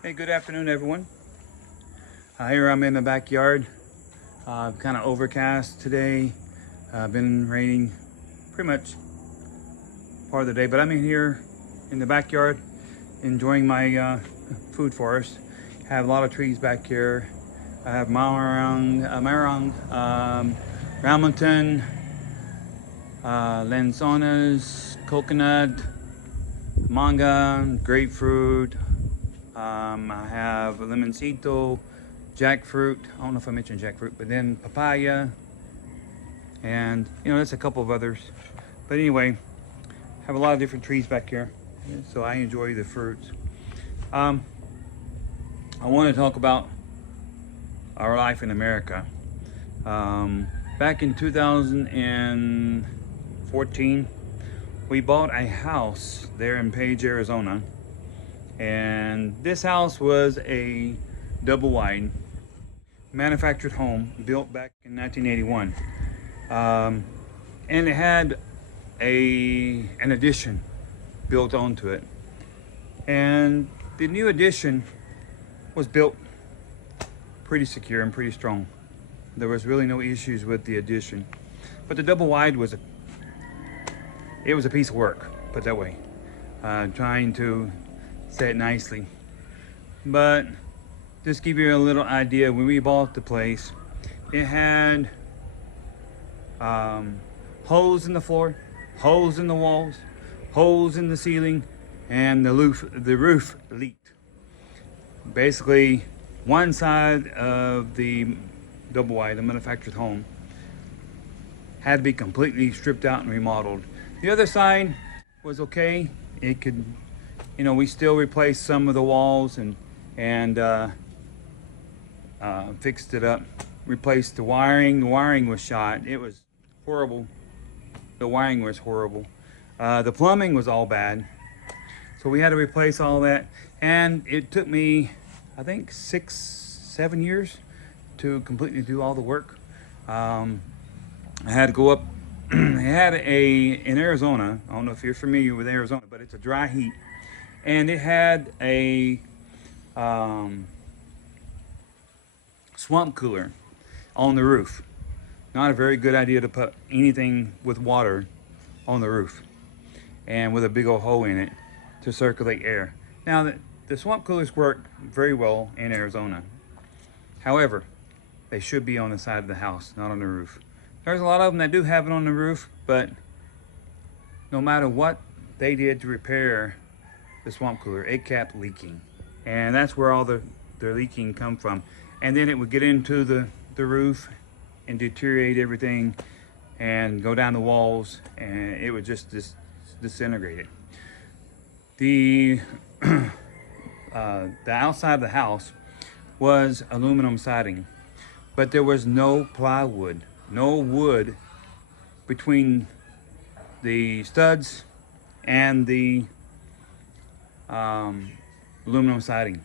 Hey, good afternoon, everyone. Here I'm in the backyard. Kind of overcast today. Been raining pretty much part of the day, but I'm in here in the backyard enjoying my food forest. Have a lot of trees back here. I have Ramilton, Lanzones, coconut, manga, grapefruit. I have limoncito, jackfruit. I don't know if I mentioned jackfruit, but then papaya, and there's a couple of others. But anyway, have a lot of different trees back here, so I enjoy the fruits. I want to talk about our life in America. Back in 2014, we bought a house there in Page, Arizona. And this house was a double wide manufactured home built back in 1981. And it had an addition built onto it. And the new addition was built pretty secure and pretty strong. There was really no issues with the addition. But the double wide was a piece of work, put that way. Trying to say it nicely. But just give you a little idea, when we bought the place, it had holes in the floor, holes in the walls, holes in the ceiling, and the roof leaked. Basically, one side of the double wide, the manufactured home, had to be completely stripped out and remodeled. The other side was okay. It could, we still replaced some of the walls and fixed it up, replaced the wiring. The wiring was shot. It was horrible. The wiring was horrible. The plumbing was all bad. So we had to replace all that. And it took me, I think, 6-7 years to completely do all the work. I had to go up. It had in Arizona, I don't know if you're familiar with Arizona, but it's a dry heat. And it had a swamp cooler on the roof. Not a very good idea to put anything with water on the roof and with a big old hole in it to circulate air. Now, the swamp coolers work very well in Arizona. However, they should be on the side of the house, not on the roof. There's a lot of them that do have it on the roof, but no matter what they did to repair the swamp cooler, it kept leaking. And that's where all the leaking come from. And then it would get into the roof and deteriorate everything and go down the walls, and it would just disintegrate it. The outside of the house was aluminum siding, but there was no plywood, no wood between the studs and the aluminum siding.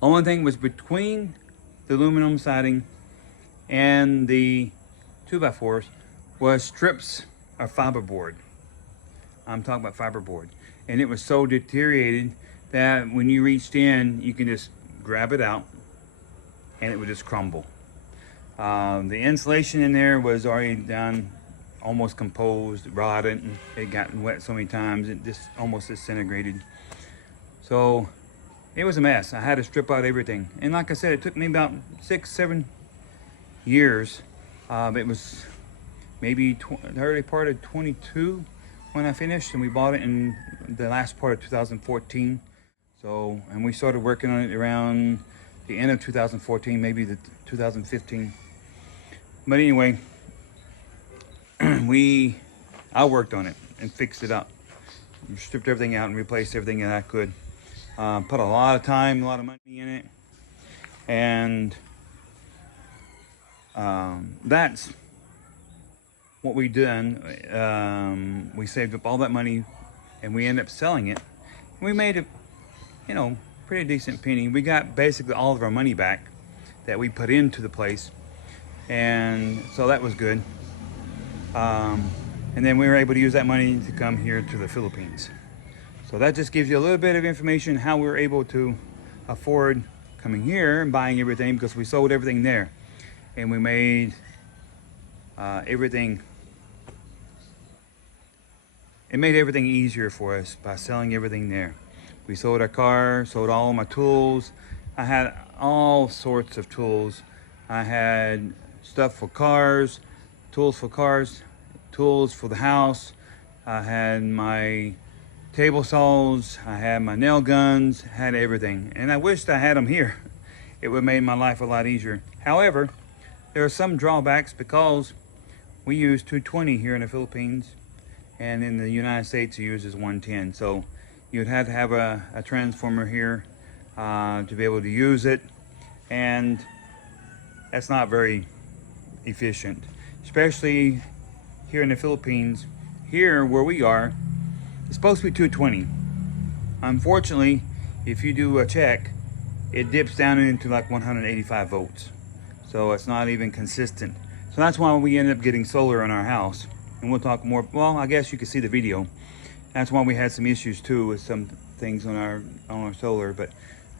Only thing was between the aluminum siding and the 2x4s was strips of fiberboard. I'm talking about fiberboard. And it was so deteriorated that when you reached in, you can just grab it out and it would just crumble. The insulation in there was already done, almost composed, rotted, and it had gotten wet so many times it just almost disintegrated. So it was a mess. I had to strip out everything. And like I said, it took me about 6-7 years. It was maybe the early part of 22 when I finished, and we bought it in the last part of 2014. So, and we started working on it around the end of 2014, maybe the 2015. But anyway, I worked on it and fixed it up. Stripped everything out and replaced everything that I could. Put a lot of time, a lot of money in it. And that's what we done. We saved up all that money and we ended up selling it. We made a, pretty decent penny. We got basically all of our money back that we put into the place. And so that was good. And then we were able to use that money to come here to the Philippines. So that just gives you a little bit of information how we were able to afford coming here and buying everything because we sold everything there, and we made everything. It made everything easier for us by selling everything there. We sold our car, sold all my tools. I had all sorts of tools. I had stuff for cars, tools for cars, tools for the house. I had my table saws, I had my nail guns, had everything. And I wished I had them here. It would have made my life a lot easier. However, there are some drawbacks because we use 220 here in the Philippines, and in the United States it uses 110. So you'd have to have a transformer here to be able to use it, and that's not very efficient, especially here in the Philippines. Here where we are, it's supposed to be 220. Unfortunately, if you do a check, it dips down into like 185 volts. So it's not even consistent. So that's why we ended up getting solar in our house. And we'll talk more. Well, I guess you can see the video. That's why we had some issues too with some things on our solar. But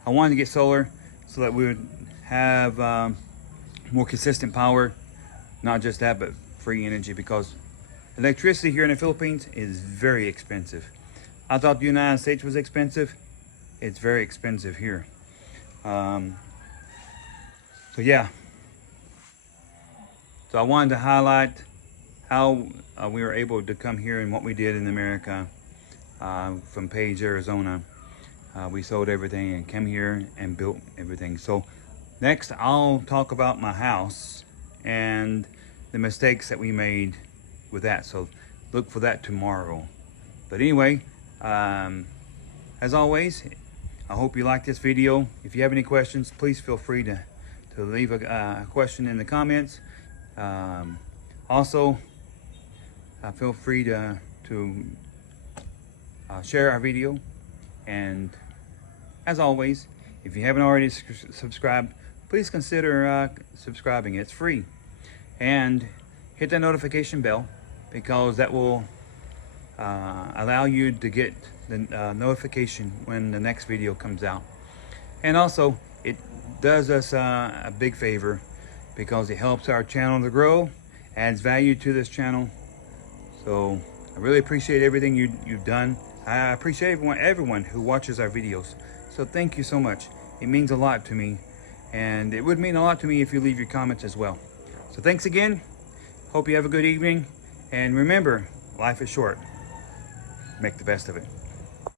I wanted to get solar so that we would have more consistent power. Not just that, but free energy, because electricity here in the Philippines is very expensive. I thought the United States was expensive. It's very expensive here. So yeah. So I wanted to highlight how we were able to come here and what we did in America from Page, Arizona. We sold everything and came here and built everything. So next I'll talk about my house and the mistakes that we made with that. So look for that tomorrow. But anyway, as always, I hope you like this video. If you have any questions, please feel free to leave a question in the comments. Also, feel free to share our video. And as always, if you haven't already subscribed, please consider subscribing. It's free. And hit the notification bell, because that will allow you to get the notification when the next video comes out. And also, it does us a big favor, because it helps our channel to grow, adds value to this channel. So I really appreciate everything you've done. I appreciate everyone who watches our videos. So thank you so much. It means a lot to me, and it would mean a lot to me if you leave your comments as well. So thanks again. Hope you have a good evening, and remember, life is short. Make the best of it.